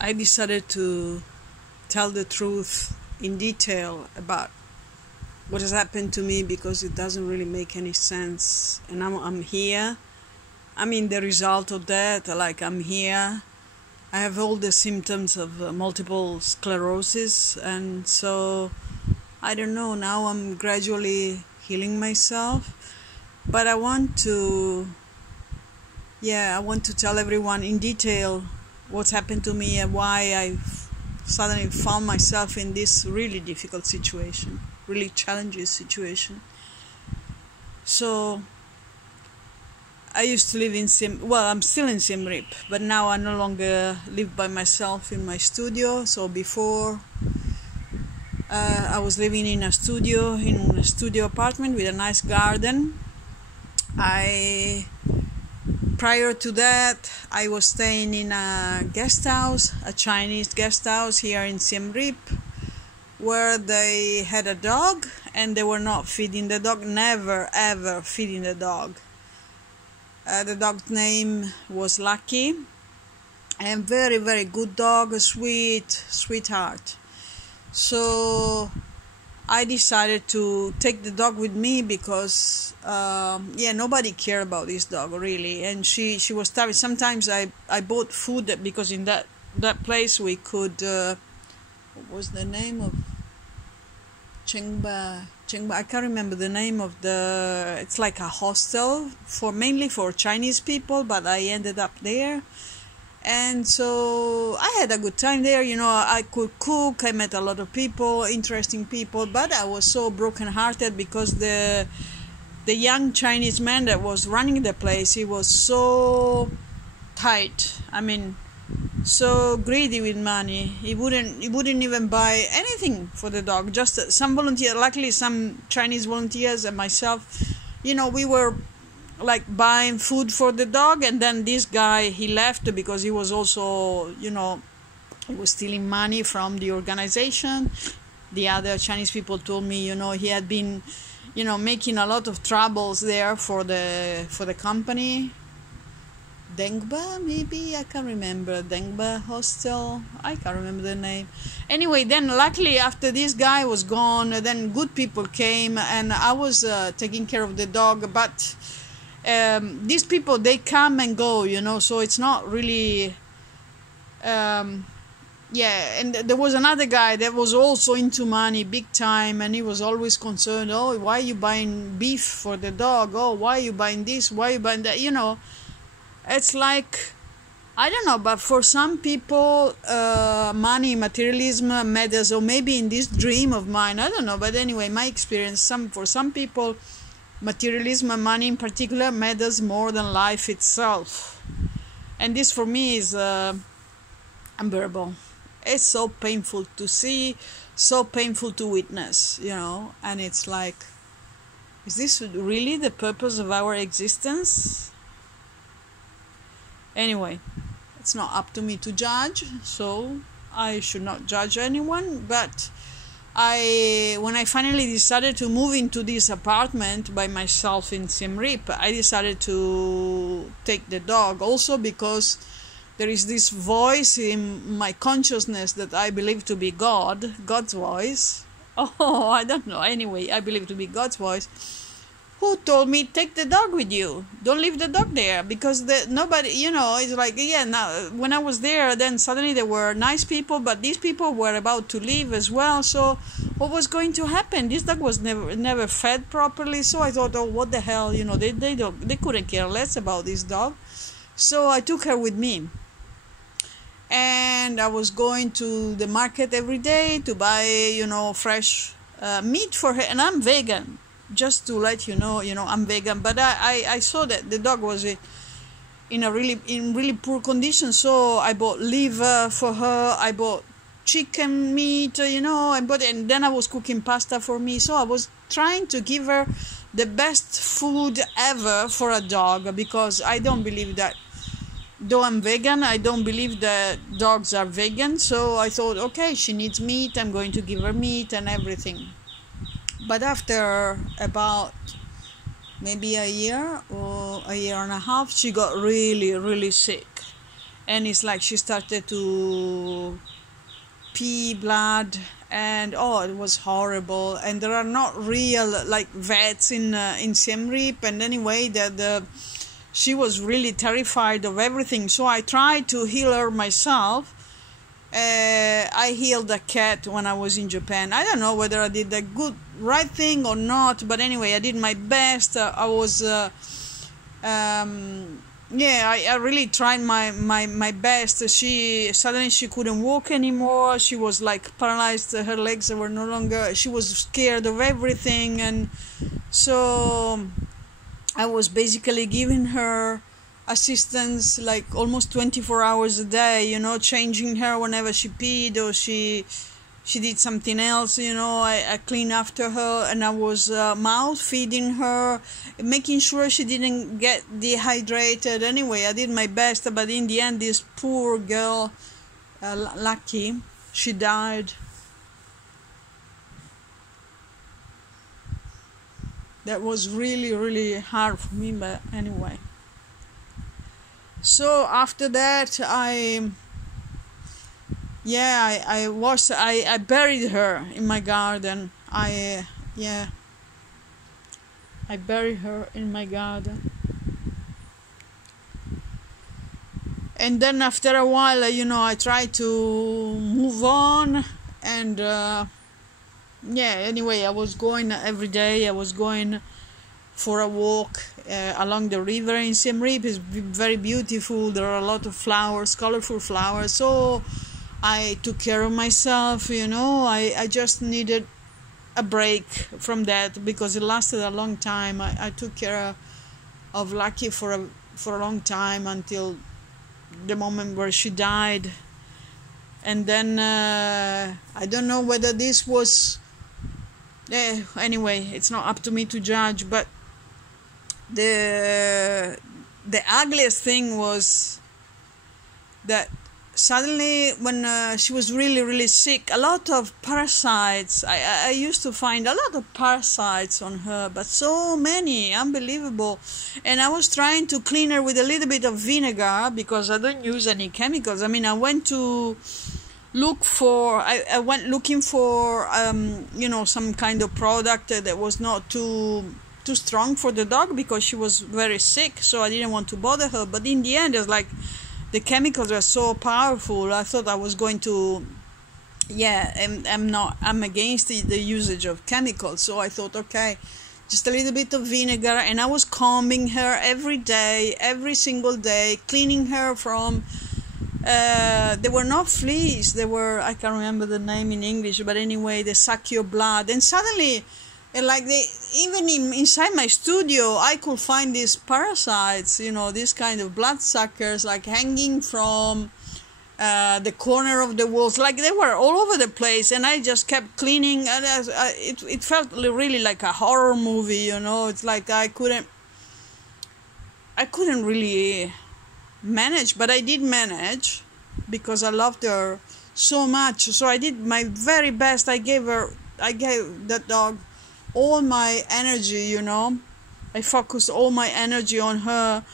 I decided to tell the truth in detail about what has happened to me because it doesn't really make any sense. And I'm here. I mean, the result of that, like I'm here. I have all the symptoms of multiple sclerosis, and so I don't know. Now I'm gradually healing myself, but I want to tell everyone in detail what's happened to me and why I've suddenly found myself in this really difficult situation, really challenging situation. So I used to live in I'm still in Siem Reap, but now I no longer live by myself in my studio. So before, I was living in a studio apartment with a nice garden. Prior to that, I was staying in a guest house, a Chinese guest house here in Siem Reap, where they had a dog and they were not feeding the dog, never ever feeding the dog. The dog's name was Lucky, and very, very good dog, a sweetheart. So I decided to take the dog with me because, nobody cared about this dog really, and she was starving. Sometimes I bought food because in that place we could, what was the name of Chengba, I can't remember the name of it's like a hostel mainly for Chinese people, but I ended up there. And so I had a good time there, I could cook, I met a lot of people, interesting people, but I was so brokenhearted because the young Chinese man that was running the place, he was so tight. I mean, so greedy with money. He wouldn't even buy anything for the dog. Just some volunteer, luckily some Chinese volunteers and myself, we were like buying food for the dog, and then this guy, he left because he was also, he was stealing money from the organization. The other Chinese people told me, he had been, making a lot of troubles there for the company. Dengba, maybe, I can't remember. Dengba Hostel, I can't remember the name. Anyway, then luckily after this guy was gone, then good people came, and I was taking care of the dog, but these people, they come and go, so it's not really, and there was another guy that was also into money big time, and he was always concerned, oh, why are you buying beef for the dog? Oh, why are you buying this? Why are you buying that? It's like, I don't know, but for some people, money, materialism matters, or maybe in this dream of mine, I don't know, but anyway, my experience, for some people, materialism and money in particular matters more than life itself. And this for me is unbearable. It's so painful to see, so painful to witness, and it's like, is this really the purpose of our existence? Anyway, it's not up to me to judge, so I should not judge anyone, but when I finally decided to move into this apartment by myself in Siem Reap, I decided to take the dog also because there is this voice in my consciousness that I believe to be God's voice. Oh, I don't know. Anyway, I believe to be God's voice, who told me, take the dog with you. Don't leave the dog there, because nobody, it's like, now, when I was there, then suddenly there were nice people, but these people were about to leave as well. So what was going to happen? This dog was never fed properly. So I thought, oh, what the hell, they couldn't care less about this dog. So I took her with me. And I was going to the market every day to buy, fresh meat for her. And I'm vegan. Just to let you know, I'm vegan, but I saw that the dog was in really poor condition, so I bought liver for her, I bought chicken meat, and then I was cooking pasta for me, so I was trying to give her the best food ever for a dog, because I don't believe that, though I'm vegan, I don't believe that dogs are vegan, so I thought, okay, she needs meat, I'm going to give her meat and everything. But after about maybe a year or a year and a half, she got really, really sick. and it's like she started to pee blood, and oh, it was horrible. And there are not real like vets in Siem Reap, and anyway, she was really terrified of everything. So I tried to heal her myself. I healed a cat when I was in Japan. I don't know whether I did the right thing or not, but anyway, I did my best. I was I really tried my best. She couldn't walk anymore. She was like paralyzed. Her legs were no longer. She was scared of everything, and so I was basically giving her assistance like almost 24 hours a day, you know, changing her whenever she peed or she did something else, you know. I cleaned after her, and I was mouth feeding her, making sure she didn't get dehydrated. Anyway, I did my best, but in the end, this poor girl, Lucky, she died. That was really, really hard for me, but anyway. So after that, I buried her in my garden. I buried her in my garden. And then after a while, you know, I tried to move on, and anyway, I was going every day. I was going for a walk along the river in Siem Reap. It's very beautiful. There are a lot of flowers, colorful flowers. So I took care of myself, you know. I just needed a break from that because it lasted a long time. I took care of Lucky for a long time until the moment where she died. And then I don't know whether this was anyway, it's not up to me to judge, but the ugliest thing was that suddenly when she was really, really sick, a lot of parasites, I used to find a lot of parasites on her, but so many, unbelievable. And I was trying to clean her with a little bit of vinegar because I don't use any chemicals. I mean, I went looking for you know, some kind of product that was not too strong for the dog because she was very sick, so I didn't want to bother her. But in the end, it's like the chemicals were so powerful. I thought I was going to I'm against the usage of chemicals, so I thought, okay, just a little bit of vinegar. And I was combing her every day, every single day, cleaning her from there were not fleas, there were, I can't remember the name in English, but anyway, they suck your blood. And suddenly, like inside my studio, I could find these parasites, you know, these kind of bloodsuckers, like hanging from the corner of the walls, like they were all over the place. And I just kept cleaning, and it felt really like a horror movie, you know. It's like I couldn't really manage, but I did manage because I loved her so much. So I did my very best. I gave that dog all my energy, you know. I focused all my energy on her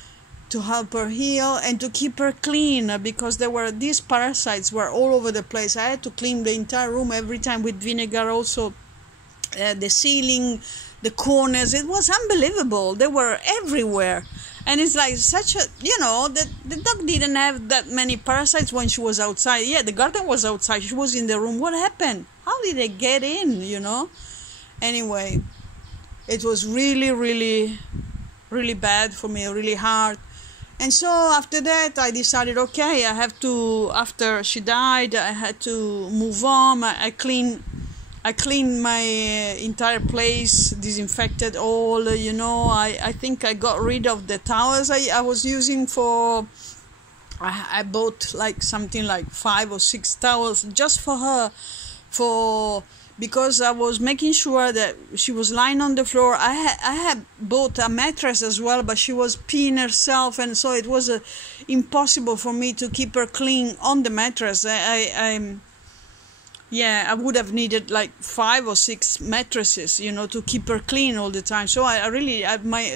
to help her heal and to keep her clean, because these parasites were all over the place. I had to clean the entire room every time with vinegar, also the ceiling, the corners. It was unbelievable. They were everywhere. And it's like such a, you know, the dog didn't have that many parasites when she was outside. Yeah, the garden was outside. She was in the room. What happened? How did they get in, you know? Anyway, it was really, really, really bad for me, really hard. And so after that, I decided, okay, after she died, I had to move on. I cleaned my entire place, disinfected all, you know. I think I got rid of the towels I was using for... I bought like something like 5 or 6 towels just for her, because I was making sure that she was lying on the floor. I had bought a mattress as well, but she was peeing herself, and so it was impossible for me to keep her clean on the mattress. I would have needed like 5 or 6 mattresses, you know, to keep her clean all the time. So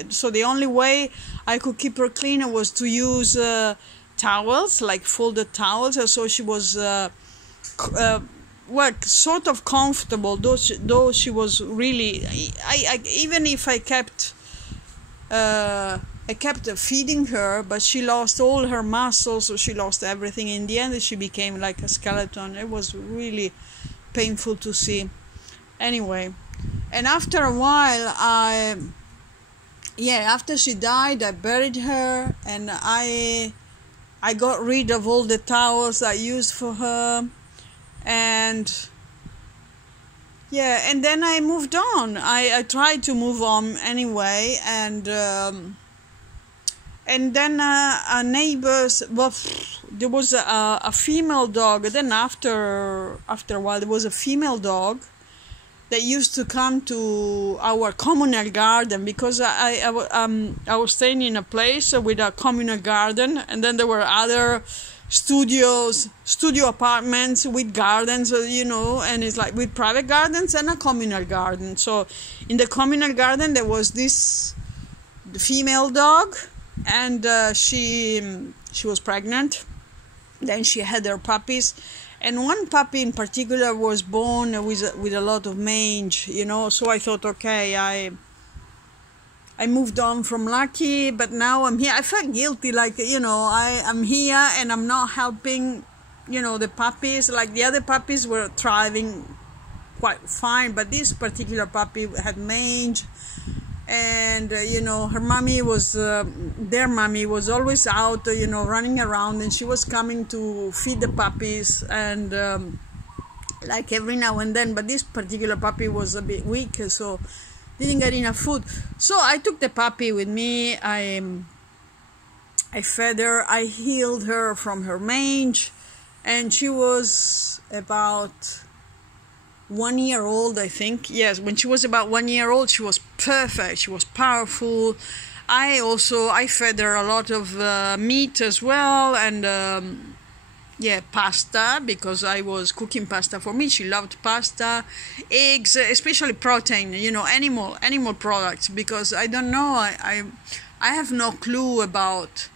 so the only way I could keep her clean was to use towels, like folded towels, and so she was well, sort of comfortable, though she was really, I even if I kept feeding her, but she lost all her muscles, so she lost everything. In the end, she became like a skeleton. It was really painful to see. Anyway, and after a while, after she died, I buried her, and I got rid of all the towels I used for her, and then I moved on. I tried to move on anyway, and then a neighbor's, well, there was a female dog. And then after a while, there was a female dog that used to come to our communal garden, because I was staying in a place with a communal garden, and then there were other studio apartments with gardens, and it's like with private gardens and a communal garden. So in the communal garden there was this female dog, and she was pregnant. Then she had her puppies, and one puppy in particular was born with a lot of mange, so I thought, okay, I moved on from Lucky, but now I'm here. I felt guilty, like, I'm here and I'm not helping, the puppies. Like, the other puppies were thriving quite fine, but this particular puppy had mange, and her mommy was their mommy was always out, running around, and she was coming to feed the puppies, and like every now and then. But this particular puppy was a bit weak, so didn't get enough food. So I took the puppy with me. I fed her, I healed her from her mange, and she was about 1 year old, I think. Yes, when she was about 1 year old, she was perfect. She was powerful. I fed her a lot of meat as well, and pasta, because I was cooking pasta for me. She loved pasta, eggs, especially protein, animal products, because I don't know, I have no clue about,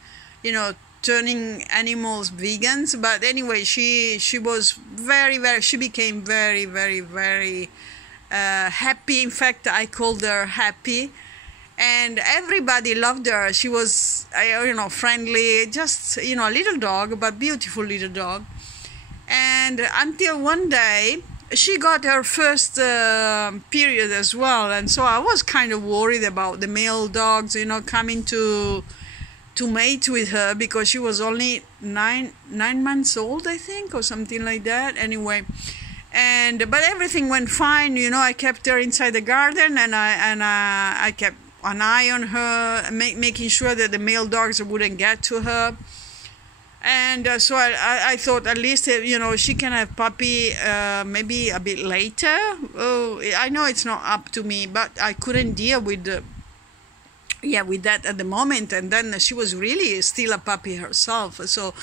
turning animals vegans. But anyway, she was she became very, very, very happy. In fact, I called her Happy, and everybody loved her. She was, friendly, just, a little dog, but beautiful little dog. And until one day, she got her first period as well, and so I was kind of worried about the male dogs, coming to mate with her, because she was only nine months old, I think, or something like that. Anyway, but everything went fine. I kept her inside the garden, and I kept an eye on her, making sure that the male dogs wouldn't get to her. And so I thought, at least, she can have puppy maybe a bit later. Oh, I know it's not up to me, but I couldn't deal with that at the moment. And then she was really still a puppy herself, so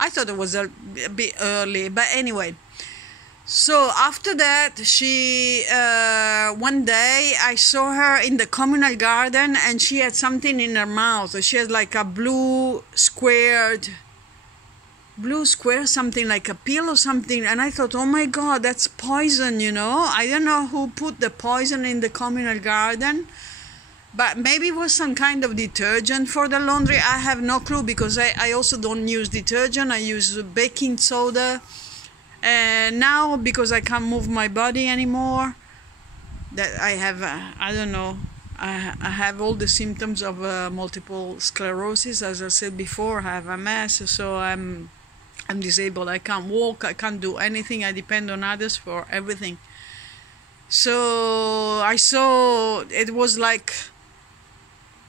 I thought it was a bit early. But anyway, so after that, she one day I saw her in the communal garden, and she had something in her mouth. She had like a blue square, something like a pill or something, and I thought, oh my God, that's poison. I don't know who put the poison in the communal garden, but maybe it was some kind of detergent for the laundry. I have no clue, because I also don't use detergent. I use baking soda. And now, because I can't move my body anymore, that I have, I don't know, I have all the symptoms of multiple sclerosis. As I said before, I have MS, so I'm disabled. I can't walk, I can't do anything. I depend on others for everything. So I saw, it was like,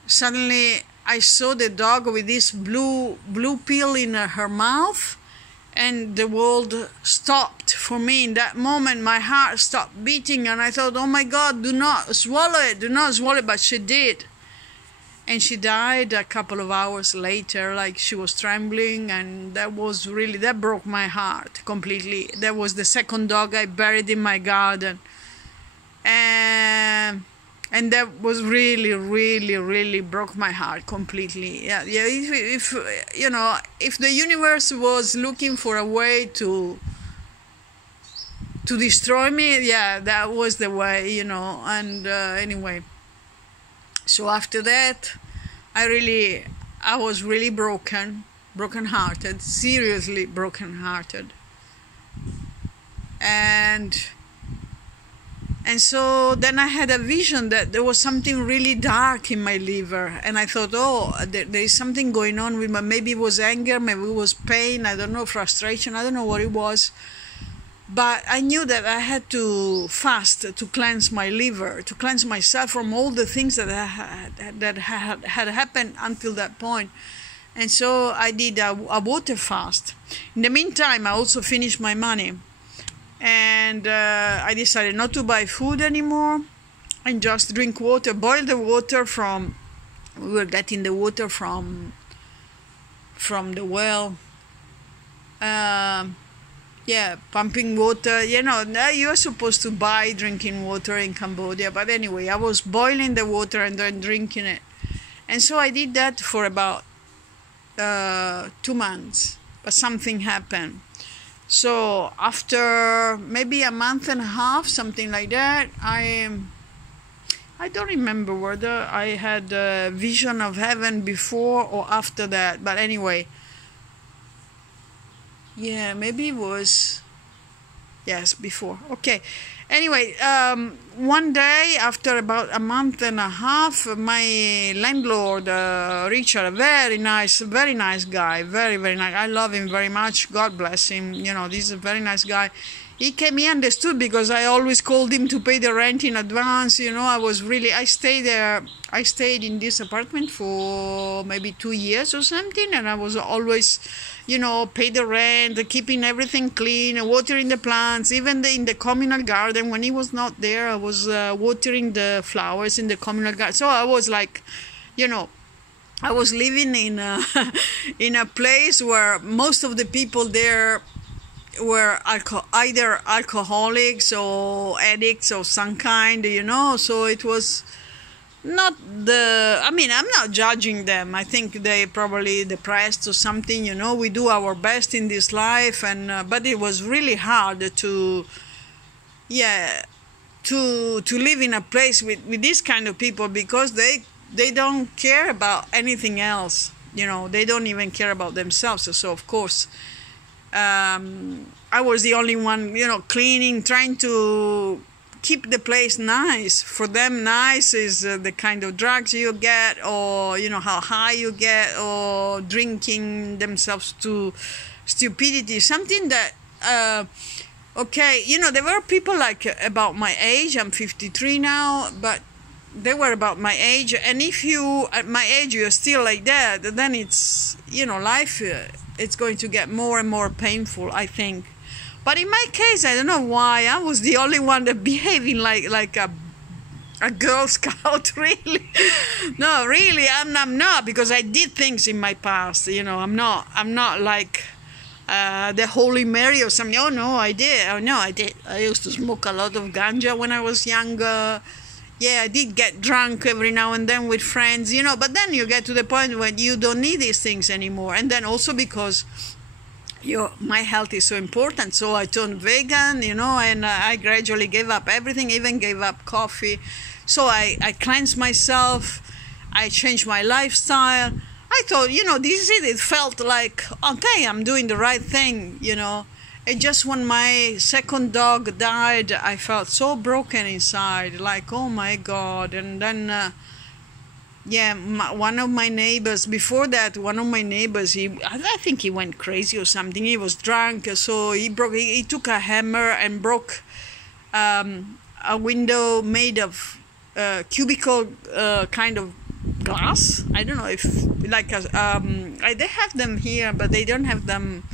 suddenly I saw the dog with this blue pill in her mouth, and the world stopped for me. In that moment, my heart stopped beating, and I thought, oh my God, do not swallow it, but she did. And she died a couple of hours later, like she was trembling, and that broke my heart completely. That was the second dog I buried in my garden. And And that was really, really, really broke my heart completely. Yeah, yeah. If you know, if the universe was looking for a way to destroy me, yeah, that was the way, you know. And anyway, so after that, I was really broken-hearted, seriously broken-hearted, and so then I had a vision that there was something really dark in my liver, and I thought, oh, there is something going on with my, maybe it was anger, maybe it was pain, I don't know, frustration, I don't know what it was. But I knew that I had to fast to cleanse my liver, to cleanse myself from all the things that had happened until that point. And so I did a water fast. In the meantime, I also finished my money. And I decided not to buy food anymore and just drink water, boil the water from, we were getting the water from the well. Yeah, pumping water, you know, you're supposed to buy drinking water in Cambodia. But anyway, I was boiling the water and then drinking it. And so I did that for about 2 months. But something happened. So after maybe a month and a half, something like that, I don't remember whether I had a vision of heaven before or after that. But anyway, yeah, maybe it was, yes, before. Okay. Anyway, one day after about a month and a half, my landlord, Richard, a very nice guy, very, very nice. I love him very much. God bless him. You know, this is a very nice guy. He understood because I always called him to pay the rent in advance. You know, I stayed there. I stayed in this apartment for maybe 2 years or something, and I was always, you know, pay the rent, keeping everything clean, watering the plants, even in the communal garden. When he was not there, I was watering the flowers in the communal garden. So I was like, you know, I was living in in a place where most of the people there were either alcoholics or addicts of some kind, you know. So it was not I mean, I'm not judging them. I think they probably depressed or something, you know. We do our best in this life, and but it was really hard to live in a place with this kind of people, because they don't care about anything else, you know. They don't even care about themselves. So of course, I was the only one, you know, cleaning, trying to keep the place nice. For them, nice is the kind of drugs you get, or, you know, how high you get, or drinking themselves to stupidity. Something that, okay, you know, there were people like about my age. I'm 53 now, but they were about my age. And if you, at my age, you're still like that, then it's, you know, life, it's going to get more and more painful, I think. But in my case, I don't know why, I was the only one that behaving like a Girl Scout, really. No, really, I'm not, because I did things in my past, you know. I'm not like the Holy Mary or something. Oh no, I did. I used to smoke a lot of ganja when I was younger. Yeah, I did get drunk every now and then with friends, you know. But then you get to the point when you don't need these things anymore. And then also because my health is so important, so I turned vegan, you know, and I gradually gave up everything, even gave up coffee. So I cleansed myself, I changed my lifestyle. I thought, you know, this is it. It felt like, okay, I'm doing the right thing, you know. And just when my second dog died, I felt so broken inside, like, oh my God. And then one of my neighbors, before that, I think he went crazy or something. He was drunk, so he took a hammer and broke a window made of cubicle kind of glass. I don't know if, like, they have them here, but they don't have them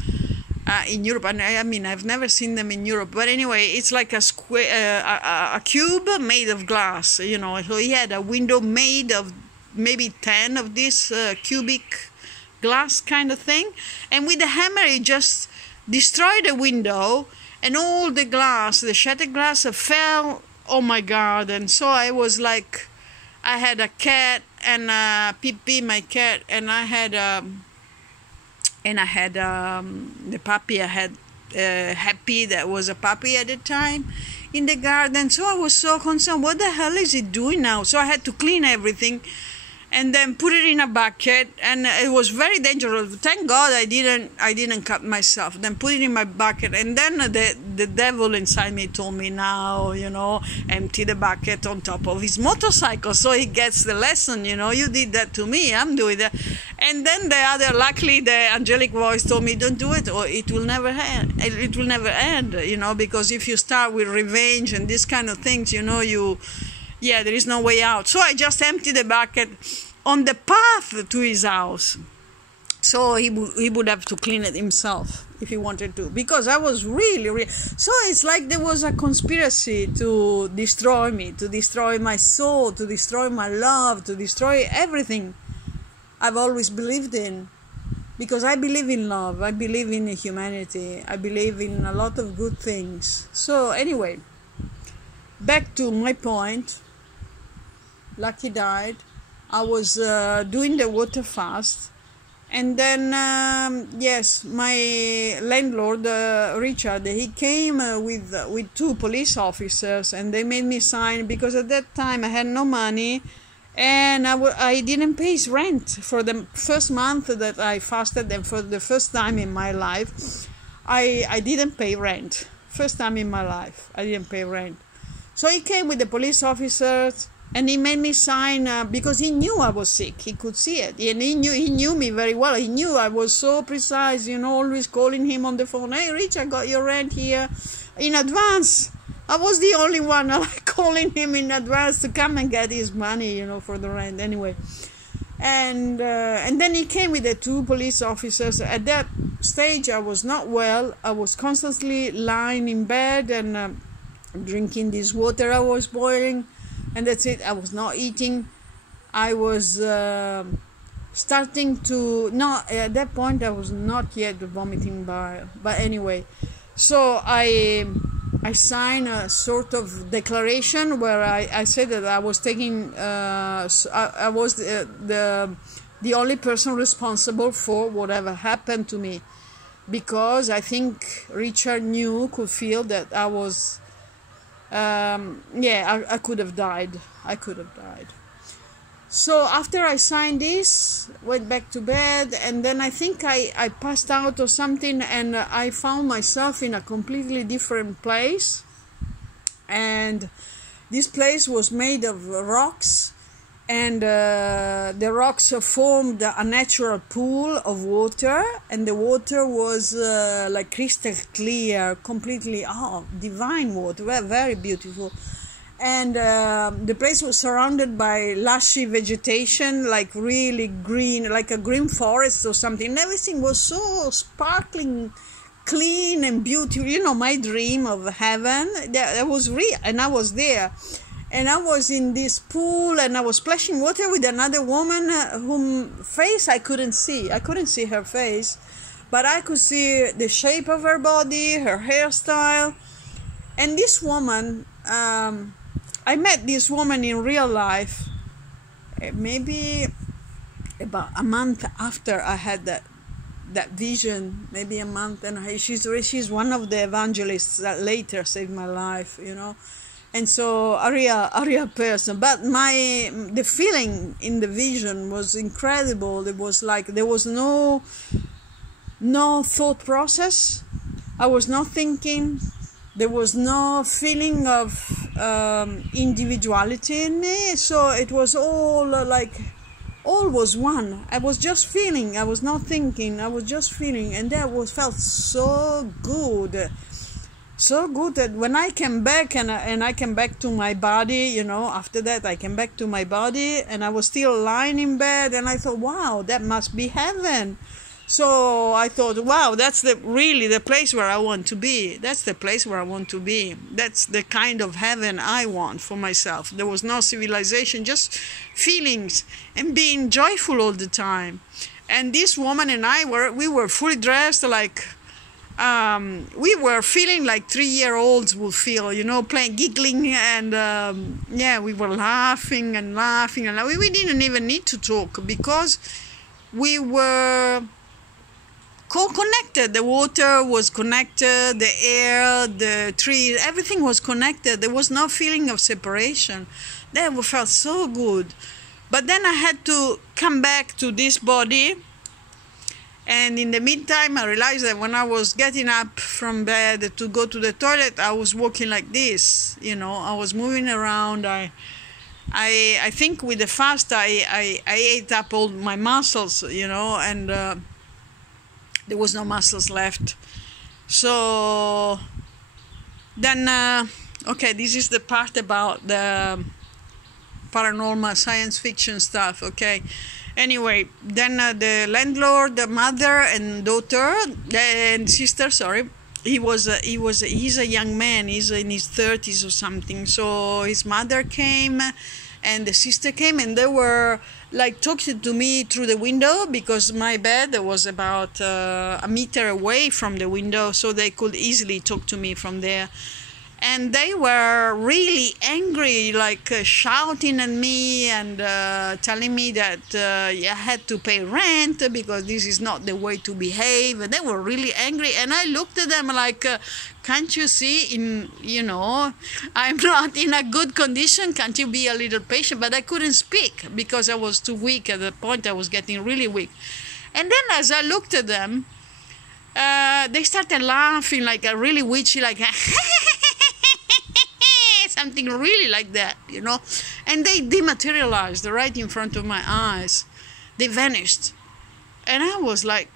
in Europe. And I mean, I've never seen them in Europe. But anyway, it's like a square, a cube made of glass, you know. So he had a window made of maybe 10 of this cubic glass kind of thing, and with the hammer he just destroyed the window, and all the glass, the shattered glass, fell oh my God. And so I was like, I had a cat and Pippi, my cat, and I had the puppy. I had Happy, that was a puppy at the time, in the garden. So I was so concerned, what the hell is it doing now? So I had to clean everything and then put it in a bucket, and it was very dangerous. Thank God I didn't cut myself. Then put it in my bucket, and then the devil inside me told me, now, empty the bucket on top of his motorcycle, so he gets the lesson. You did that to me, I'm doing that. And then luckily the angelic voice told me, don't do it, or it will never end. It will never end, because if you start with revenge and this kind of things, there is no way out. So I just emptied the bucket on the path to his house. So he would have to clean it himself if he wanted to. Because I was really... So it's like there was a conspiracy to destroy me, to destroy my soul, to destroy my love, to destroy everything I've always believed in. Because I believe in love, I believe in humanity, I believe in a lot of good things. So anyway, back to my point. Lucky died. I was doing the water fast, and then yes, my landlord Richard, he came with 2 police officers, and they made me sign, because at that time I had no money, and I didn't pay his rent for the first month that I fasted, and for the first time in my life I didn't pay rent. First time in my life I didn't pay rent. So he came with the police officers, and he made me sign because he knew I was sick. He could see it, and he knew me very well. He knew I was so precise, always calling him on the phone. Hey, Rich, I got your rent here in advance. I was the only one calling him in advance to come and get his money, for the rent. Anyway, and then he came with the 2 police officers. At that stage, I was not well. I was constantly lying in bed and drinking this water I was boiling, and that's it. I was not eating. I was starting to at that point I was not yet vomiting bile, but anyway, so I signed a sort of declaration where I said that I was taking I was the only person responsible for whatever happened to me, because I think Richard could feel that I was I could have died. So after I signed this, went back to bed, and then I think I passed out or something, and I found myself in a completely different place. And this place was made of rocks, and the rocks formed a natural pool of water, and the water was like crystal clear, completely divine water, very beautiful. And the place was surrounded by lushy vegetation, like really green, like a green forest or something, and everything was so sparkling, clean and beautiful. My dream of heaven, that was real, and I was there. And I was in this pool, and I was splashing water with another woman whom face I couldn't see. I couldn't see her face, but I could see the shape of her body, her hairstyle. And this woman, I met this woman in real life, maybe about a month after I had that vision, maybe a month. And she's one of the evangelists that later saved my life, And so a real person. But the feeling in the vision was incredible. It was like there was no thought process. I was not thinking. There was no feeling of individuality in me. So it was all all was one. I was just feeling. I was not thinking. I was just feeling, and that felt so good. So good that when I came back and I came back to my body, after that I came back to my body, and I was still lying in bed, and I thought, wow, that must be heaven. So I thought, wow, that's really the place where I want to be. That's the place where I want to be. That's the kind of heaven I want for myself. There was no civilization, just feelings and being joyful all the time. And this woman and we were fully dressed, like we were feeling like 3-year-olds would feel, playing, giggling, and yeah, we were laughing and laughing, and we didn't even need to talk because we were connected. The water was connected, the air, the trees, everything was connected. There was no feeling of separation. That felt so good. But then I had to come back to this body. And in the meantime, I realized that when I was getting up from bed to go to the toilet, I was walking like this. I was moving around. I think with the fast, I ate up all my muscles, and there was no muscles left. So then, okay, this is the part about the paranormal science fiction stuff, okay? Anyway, then the landlord, the mother and daughter and sister, sorry, he's a young man, he's in his 30s or something. So his mother came and the sister came, and they were like talking to me through the window because my bed was about a meter away from the window, so they could easily talk to me from there. And they were really angry, like shouting at me and telling me that I had to pay rent because this is not the way to behave. And they were really angry. And I looked at them like, can't you see, I'm not in a good condition. Can't you be a little patient? But I couldn't speak because I was too weak. At the point I was getting really weak. And then as I looked at them, they started laughing like a really witchy, like something really like that, and they dematerialized right in front of my eyes. They vanished. And I was like,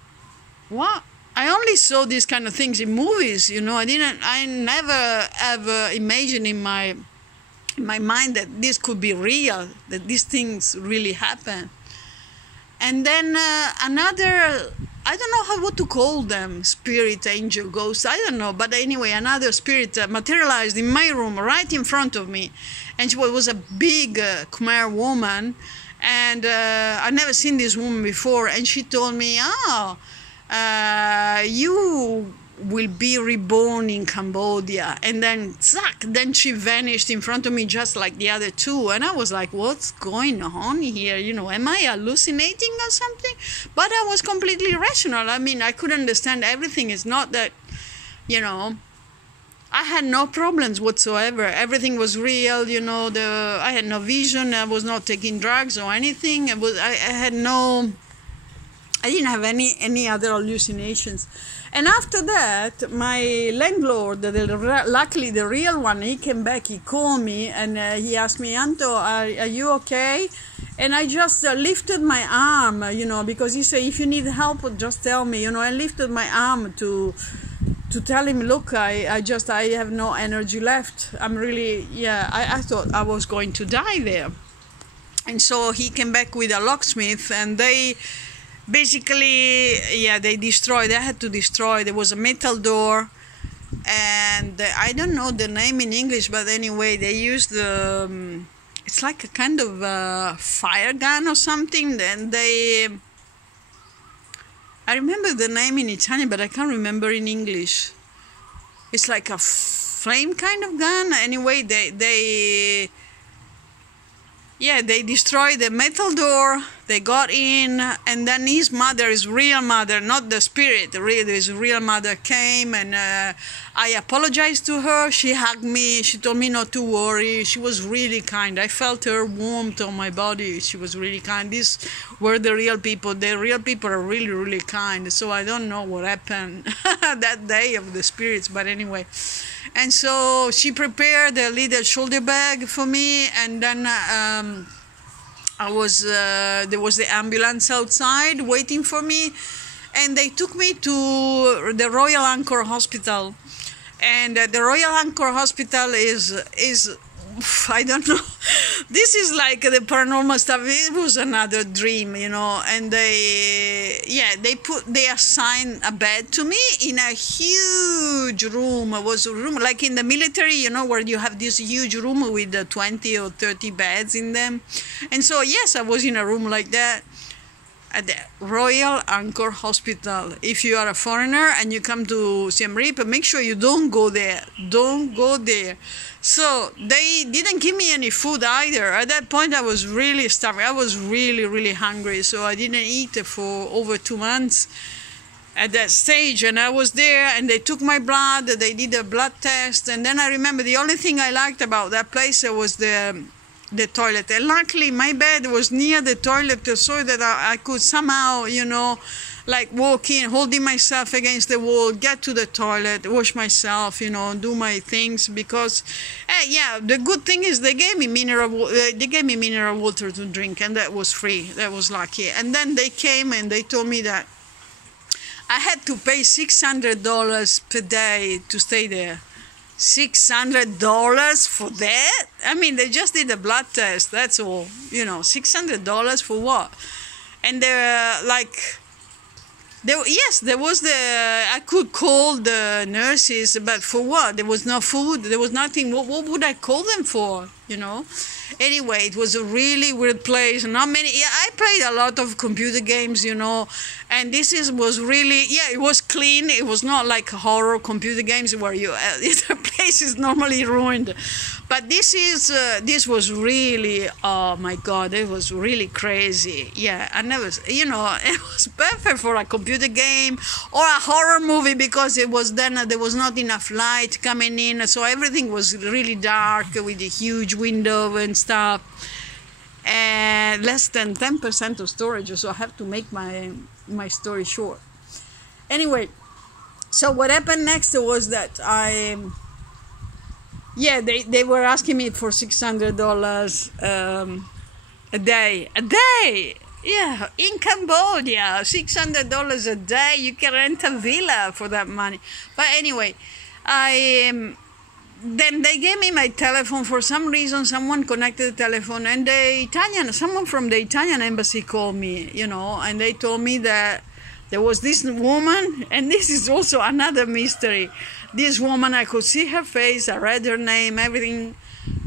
what? I only saw these kind of things in movies, I never ever imagined in my mind that this could be real, that these things really happen. And then another, I don't know what to call them, spirit, angel, ghost, I don't know. But anyway, another spirit materialized in my room right in front of me. And she was a big Khmer woman. And I'd never seen this woman before. And she told me, you will be reborn in Cambodia. And then, zack, then she vanished in front of me just like the other two. And I was like, what's going on here? Am I hallucinating or something? But I was completely rational. I mean, I could understand everything. It's not that, I had no problems whatsoever. Everything was real, I had no vision. I was not taking drugs or anything. I didn't have any other hallucinations. And after that, my landlord, luckily the real one, he came back, he called me, and he asked me, Anto, are you okay? And I just lifted my arm, because he said, if you need help, just tell me, I lifted my arm to tell him, look, I have no energy left. I'm really, I thought I was going to die there. And so he came back with a locksmith, and they basically, they had to destroy. There was a metal door, and I don't know the name in English, but anyway, they used it's like a kind of fire gun or something. Then I remember the name in Italian, but I can't remember in English. It's like a flame kind of gun. Anyway, they destroyed the metal door. They got in, and then his mother, his real mother, not the spirit, his real mother came, and I apologized to her. She hugged me. She told me not to worry. She was really kind. I felt her warmth on my body. She was really kind. These were the real people. The real people are really, really kind. So I don't know what happened that day of the spirits, but anyway. And so she prepared a little shoulder bag for me, and then there was the ambulance outside waiting for me, and they took me to the Royal Angkor Hospital. And the Royal Angkor Hospital is I don't know. This is like the paranormal stuff. It was another dream, and they assigned a bed to me in a huge room. It was a room like in the military, where you have this huge room with 20 or 30 beds in them. And so, yes, I was in a room like that. at the Royal Angkor Hospital. If you are a foreigner and you come to Siem Reap, make sure you don't go there. Don't go there. So they didn't give me any food either. At that point, I was really starving. I was really, really hungry. So I didn't eat for over 2 months at that stage. And I was there and they took my blood. They did a blood test. And then I remember the only thing I liked about that place was the toilet. And luckily my bed was near the toilet so that I could somehow, like walk in, holding myself against the wall, get to the toilet, wash myself, do my things, because the good thing is they gave me mineral water to drink, and that was free. That was lucky. And then they came and they told me that I had to pay $600 per day to stay there. $600 for that? I mean, they just did a blood test, that's all. $600 for what? And they're like, there was I could call the nurses, but for what? There was no food, there was nothing. What would I call them for, Anyway, it was a really weird place. I played a lot of computer games, and was really, it was clean. It was not like horror computer games where the place is normally ruined. But this was really, oh my God, it was really crazy. Yeah, I never, it was perfect for a computer game or a horror movie, because there was not enough light coming in, so everything was really dark with a huge window and stuff, and less than 10% of storage, so I have to make my story short. Anyway, so what happened next was that they were asking me for $600 a day. Yeah, in Cambodia, $600 a day. You can rent a villa for that money. But anyway, then they gave me my telephone. For some reason, someone connected the telephone, and someone from the Italian embassy called me, and they told me that there was this woman, and this is also another mystery. This woman, I could see her face, I read her name, everything.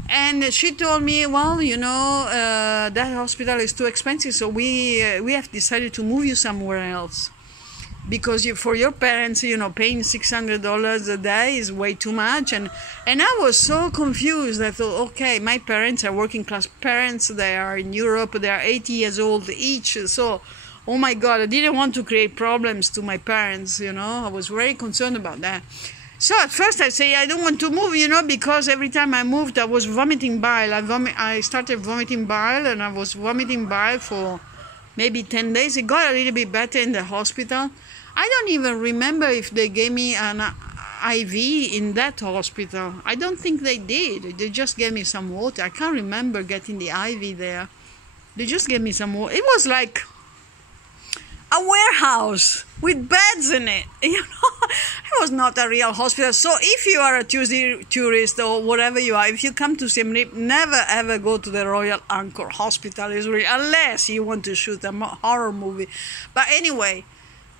And she told me, well, that hospital is too expensive, so we have decided to move you somewhere else. Because for your parents, paying $600 a day is way too much. And I was so confused. I thought, okay, my parents are working class parents. They are in Europe. They are 80 years old each. So, oh my God, I didn't want to create problems to my parents, I was very concerned about that. So at first I say I don't want to move, because every time I moved I was vomiting bile. I started vomiting bile, and I was vomiting bile for maybe 10 days. It got a little bit better in the hospital. I don't even remember if they gave me an IV in that hospital. I don't think they did. They just gave me some water. I can't remember getting the IV there. They just gave me some water. It was like a warehouse with beds in it. It was not a real hospital. So if you are a tourist or whatever you are, if you come to Siem Reap, never ever go to the Royal Angkor Hospital, unless you want to shoot a horror movie. But anyway,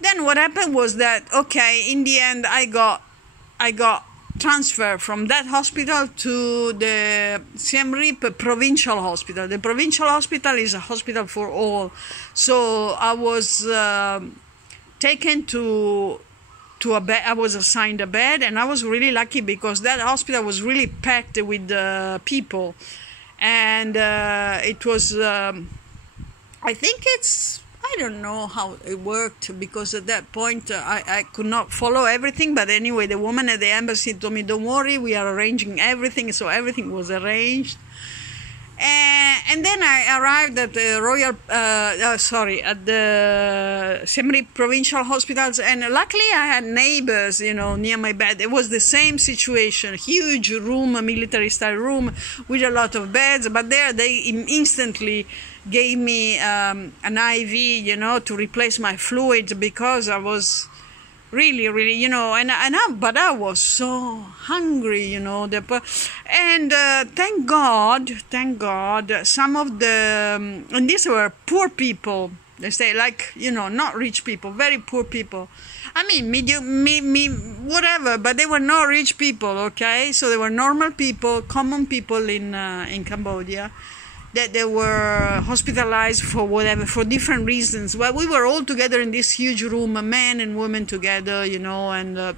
then what happened was that, okay, in the end I got transferred from that hospital to the Siem Reap Provincial Hospital. The Provincial Hospital is a hospital for all. So I was taken to a bed. I was assigned a bed, and I was really lucky because that hospital was really packed with people. And it was, I think I don't know how it worked, because at that point I could not follow everything. But anyway, the woman at the embassy told me, don't worry, we are arranging everything. So everything was arranged. And then I arrived at the at the Siem Reap Provincial Hospitals, and luckily I had neighbors, near my bed. It was the same situation, huge room, a military-style room with a lot of beds. But there they instantly gave me an IV, to replace my fluids, because I was really, but I was so hungry, and thank God, some of the, and these were poor people, they say, like, not rich people, very poor people. I mean, whatever, but they were not rich people, okay? So they were normal people, common people in Cambodia. that they were hospitalized for whatever, for different reasons. Well, we were all together in this huge room, men and women together, and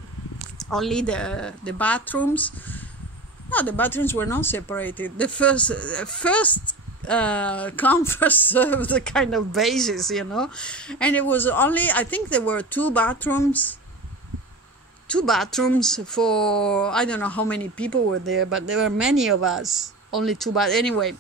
only the bathrooms. No, the bathrooms were not separated. The first come first served the kind of basis, and it was only, I think there were two bathrooms for, I don't know how many people were there, but there were many of us, only two, but anyway,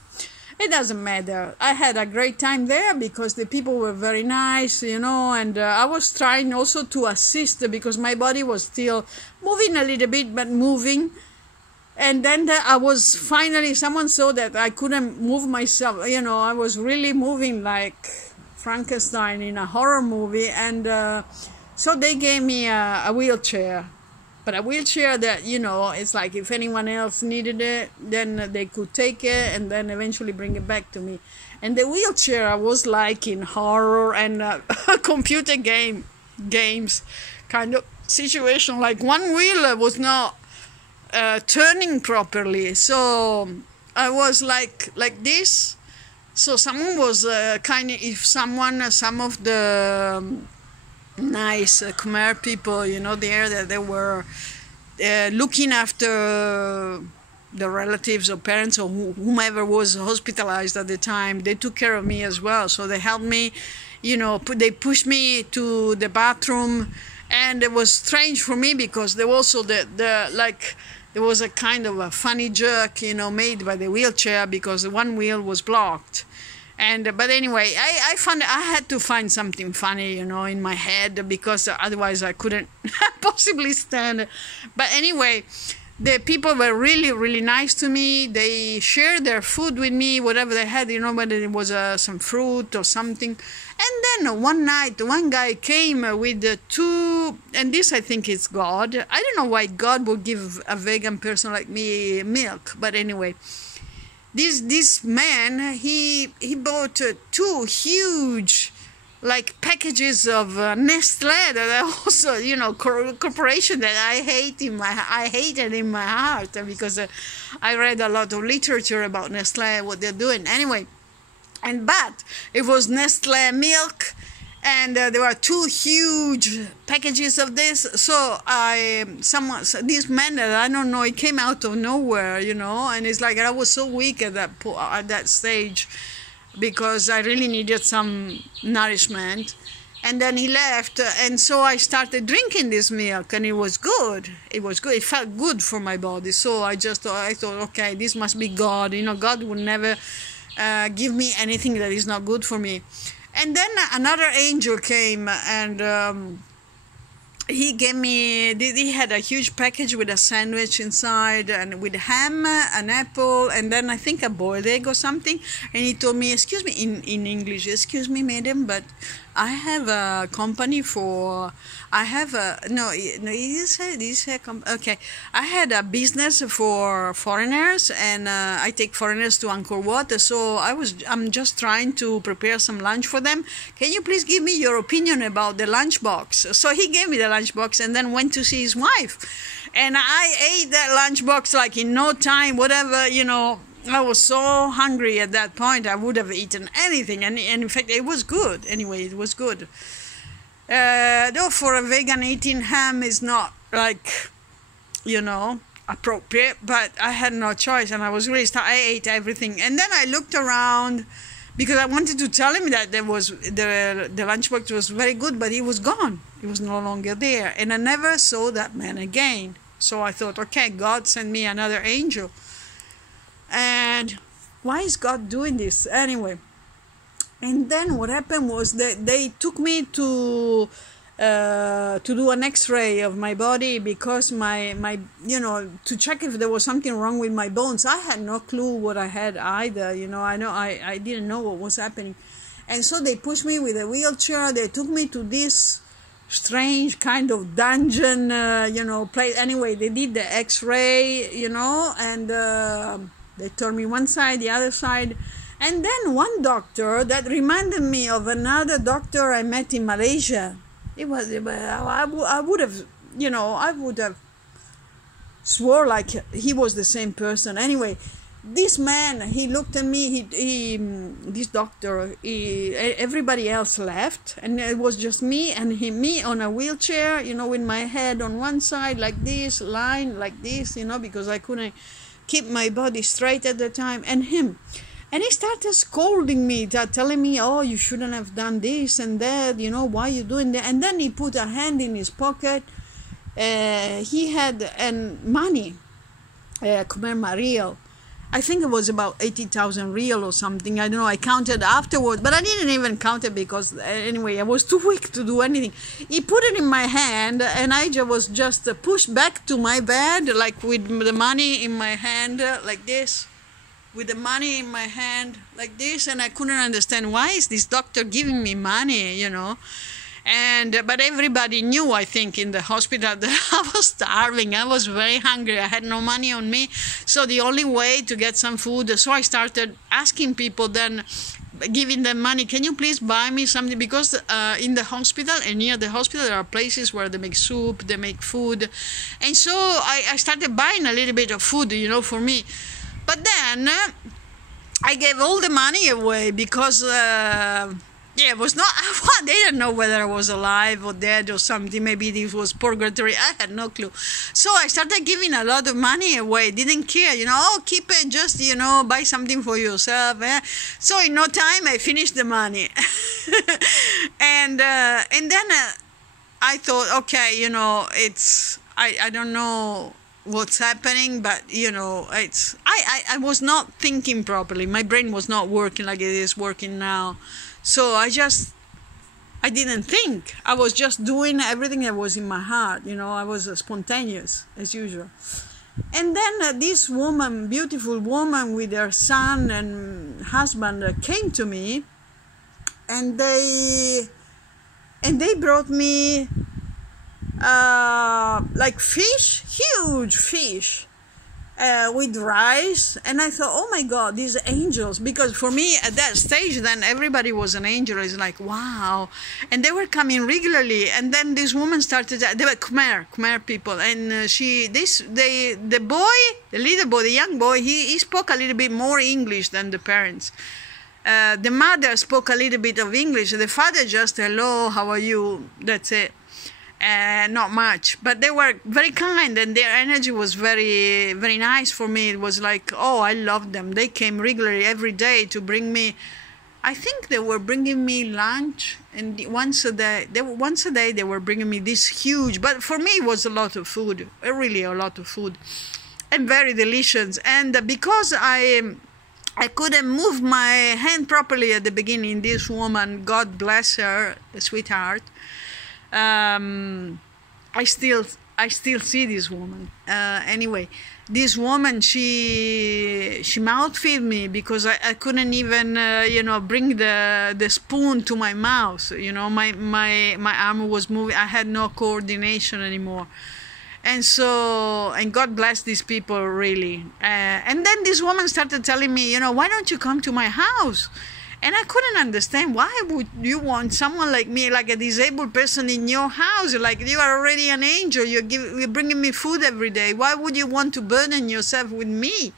it doesn't matter. I had a great time there because the people were very nice, and I was trying also to assist because my body was still moving a little bit, but moving. And then I was finally, someone saw that I couldn't move myself. I was really moving like Frankenstein in a horror movie. And so they gave me a wheelchair. But a wheelchair that, it's like if anyone else needed it, then they could take it and then eventually bring it back to me. And the wheelchair was like in horror and computer games kind of situation. Like one wheel was not turning properly, so I was like this. So someone was some of the nice Khmer people, there, that they were looking after the relatives or parents or whomever was hospitalized at the time. They took care of me as well, so they helped me, they pushed me to the bathroom. And it was strange for me because there was also there was a kind of a funny jerk, made by the wheelchair because the one wheel was blocked. But anyway, I found I had to find something funny, in my head because otherwise I couldn't possibly stand it. But anyway, the people were really, really nice to me. They shared their food with me, whatever they had, whether it was some fruit or something. And then one night, one guy came with two, and this I think is God. I don't know why God would give a vegan person like me milk, but anyway, this man, he bought two huge packages of Nestle that I also, corporation that I hated in my heart because I read a lot of literature about Nestle, what they're doing. Anyway, but it was Nestle milk, and there were two huge packages of this. So this man that I don't know, it came out of nowhere, and it's like I was so weak at that stage because I really needed some nourishment. And then he left, and so I started drinking this milk, and it was good. It was good. It felt good for my body. So I thought, okay, this must be God. God would never give me anything that is not good for me. And then another angel came, and he gave me, he had a huge package with a sandwich inside and with ham, an apple, and then I think a boiled egg or something. And he told me, excuse me, in English, excuse me, madam, but I have a company for, I have a, no, okay. I had a business for foreigners, and I take foreigners to Angkor Wat, so I'm just trying to prepare some lunch for them. Can you please give me your opinion about the lunchbox? So he gave me the lunchbox and then went to see his wife. And I ate that lunchbox like in no time, whatever, I was so hungry at that point, I would have eaten anything. And in fact, it was good. Anyway, it was good. Though for a vegan, eating ham is not appropriate, but I had no choice, and I was really I ate everything. And then I looked around because I wanted to tell him that there was the lunchbox was very good, but he was gone. He was no longer there, and I never saw that man again. So I thought, okay, God sent me another angel. And why is God doing this anyway? And then what happened was that they took me to do an X-ray of my body because my to check if there was something wrong with my bones. I had no clue what I had either. I didn't know what was happening, and so they pushed me with a wheelchair. They took me to this strange kind of dungeon, place. Anyway, they did the X-ray, and they turned me one side, the other side. And then one doctor that reminded me of another doctor I met in Malaysia. It was, I would have swore like he was the same person. Anyway, this man, he looked at me, this doctor, everybody else left, and it was just me and me on a wheelchair, with my head on one side like this, lying like this, because I couldn't keep my body straight at the time, and him. And he started scolding me, telling me, oh, you shouldn't have done this and that, why you doing that? And then he put a hand in his pocket. He had money, Khmer real. I think it was about 80,000 real or something. I don't know. I counted afterwards, but I didn't even count it because anyway, I was too weak to do anything. He put it in my hand, and I was just pushed back to my bed, like with the money in my hand, like this, with the money in my hand, like this, and I couldn't understand why is this doctor giving me money, But everybody knew, I think, in the hospital that I was starving. I was very hungry. I had no money on me. So the only way to get some food, so I started asking people, then giving them money. Can you please buy me something? Because in the hospital and near the hospital, there are places where they make soup, they make food. And so I started buying a little bit of food, for me. But then I gave all the money away because... it was not, they didn't know whether I was alive or dead or something. Maybe this was purgatory. I had no clue. So I started giving a lot of money away. Didn't care, keep it, just, buy something for yourself. So in no time, I finished the money. and then I thought, okay, it's, I don't know what's happening, but, it's, I was not thinking properly. My brain was not working like it is working now. So I didn't think. I was just doing everything that was in my heart. I was spontaneous, as usual. And then this woman, beautiful woman with her son and husband came to me, and they brought me like fish, huge fish. With rice, and I thought, oh my God, these angels, because for me at that stage then everybody was an angel. It's like, wow. And they were coming regularly, and then this woman started, they were Khmer people, and the little boy, the young boy, he spoke a little bit more English than the parents. The mother spoke a little bit of English, the father just, hello, how are you, that's it. Not much, but they were very kind, and their energy was very, very nice for me. It was like, oh, I loved them. They came regularly every day to bring me, I think they were bringing me lunch, and once a day they were bringing me this huge, but for me it was a lot of food, really a lot of food, and very delicious. And because I couldn't move my hand properly at the beginning, this woman, God bless her, a sweetheart, I still see this woman. Anyway, this woman, she mouth-fed me because I couldn't even, bring the spoon to my mouth. My arm was moving. I had no coordination anymore. And so, and God bless these people, really. And then this woman started telling me, why don't you come to my house? And I couldn't understand, why would you want someone like me, like a disabled person in your house? Like, you are already an angel, you're bringing me food every day. Why would you want to burden yourself with me?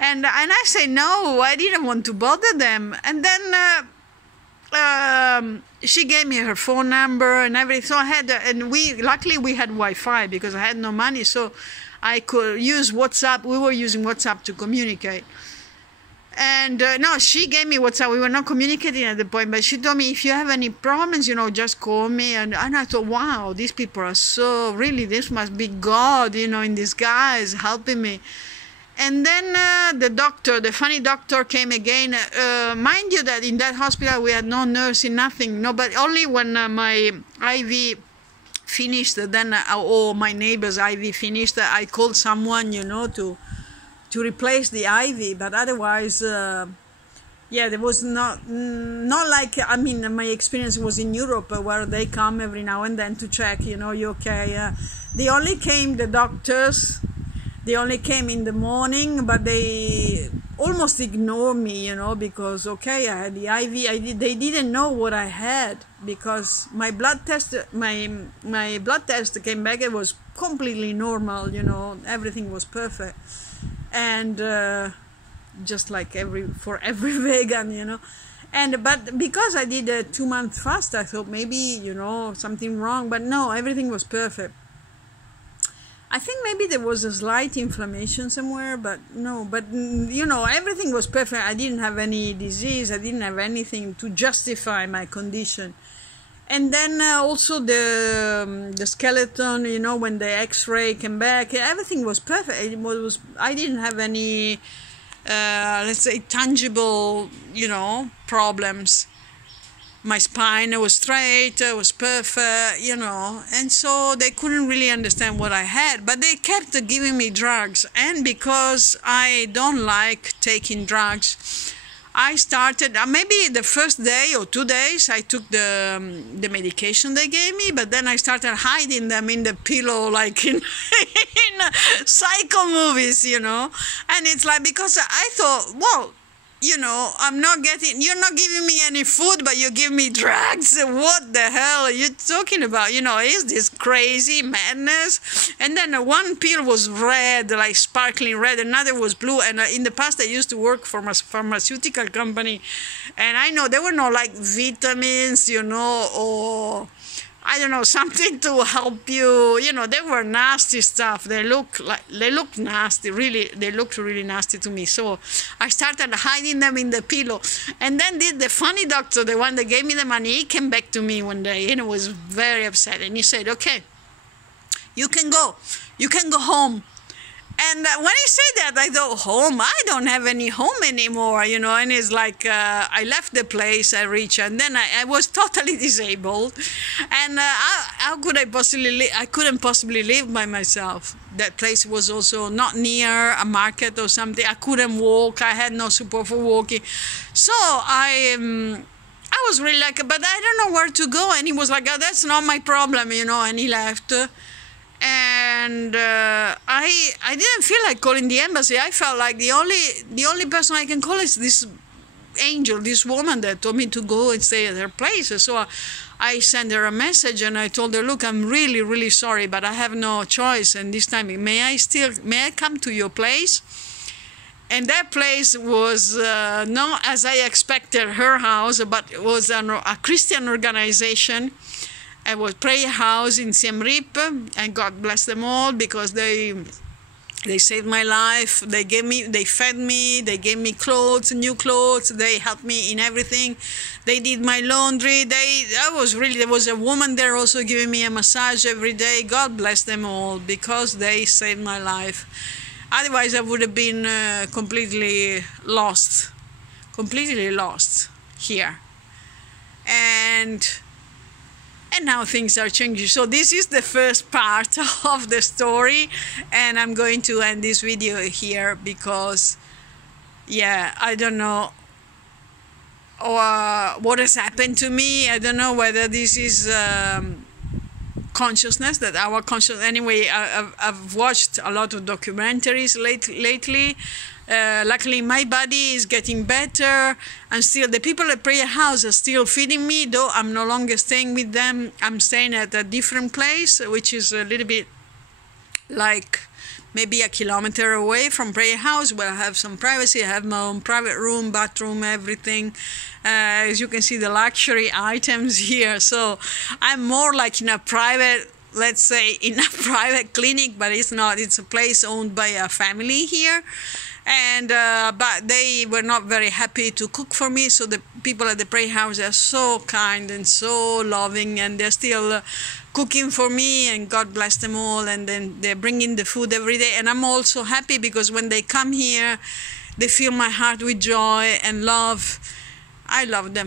And I say, no, I didn't want to bother them. And then she gave me her phone number and everything. So I had, luckily we had Wi-Fi because I had no money. So I could use WhatsApp. We were using WhatsApp to communicate. And no, she gave me WhatsApp. We were not communicating at the point, but she told me, if you have any problems, just call me. And I thought, wow, these people are so, really, this must be God, in disguise, helping me. And then the funny doctor came again. Mind you that in that hospital we had no nursing, nothing. No, but only when my IV finished, then, my neighbor's IV finished, I called someone, to replace the IV, but otherwise, there was not like, my experience was in Europe where they come every now and then to check, you okay. The doctors, they only came in the morning, but they almost ignored me, because, okay, I had the IV, they didn't know what I had, because my blood test came back, it was completely normal, everything was perfect. And just like for every vegan, but because I did a 2-month fast, I thought maybe, something wrong, but no, everything was perfect. I think maybe there was a slight inflammation somewhere, but no, but everything was perfect. I didn't have any disease. I didn't have anything to justify my condition. And then also the skeleton, when the x-ray came back, everything was perfect. I didn't have any, let's say, tangible, problems. My spine was straight, was perfect, and so they couldn't really understand what I had, but they kept giving me drugs. And because I don't like taking drugs, I started, maybe the first day or 2 days, I took the medication they gave me, but then I started hiding them in the pillow, like in psycho movies, and it's like, because I thought, well, you're not giving me any food, but you give me drugs. What the hell are you talking about? Is this crazy madness? And then one pill was red, like sparkling red, another was blue. And in the past, I used to work for a pharmaceutical company. And I know there were no like vitamins, or I don't know, something to help you. They were nasty stuff. They looked nasty, really. They looked really nasty to me. So I started hiding them in the pillow. And then the funny doctor, the one that gave me the money, he came back to me one day and was very upset. And he said, okay, you can go home. And when he said that, I thought, home? I don't have any home anymore, and it's like, I left the place I reached, and then I was totally disabled. And how could I possibly live? I couldn't possibly live by myself. That place was also not near a market or something. I couldn't walk. I had no support for walking. So I was really like, but I don't know where to go. And he was like, oh, that's not my problem, and he left. And I didn't feel like calling the embassy. I felt like the only person I can call is this angel, this woman that told me to go and stay at her place. So I sent her a message and I told her, look, I'm really, really sorry, but I have no choice. And this time, may I come to your place? And that place was not as I expected, her house, but it was a Christian organization. It was prayer house in Siem Reap, and God bless them all, because they saved my life. They fed me, they gave me clothes, new clothes. They helped me in everything. They did my laundry. There was a woman there also giving me a massage every day. God bless them all, because they saved my life. Otherwise, I would have been completely lost here. And now things are changing. So this is the first part of the story, and I'm going to end this video here because, I don't know what has happened to me. I don't know whether this is consciousness, that our consciousness. Anyway, I've watched a lot of documentaries lately. Luckily, my body is getting better, and still the people at Prayer House are still feeding me, though I'm no longer staying with them. I'm staying at a different place, which is a little bit like maybe a kilometer away from Prayer House, where I have some privacy. I have my own private room, bathroom, everything. As you can see, the luxury items here. So I'm more like in a private, let's say, in a private clinic, but it's not. It's a place owned by a family here. And but they were not very happy to cook for me. So the people at the prayer house are so kind and so loving, and they're still cooking for me, and God bless them all. And then they're bringing the food every day, and I'm also happy because when they come here, they fill my heart with joy and love. I love them.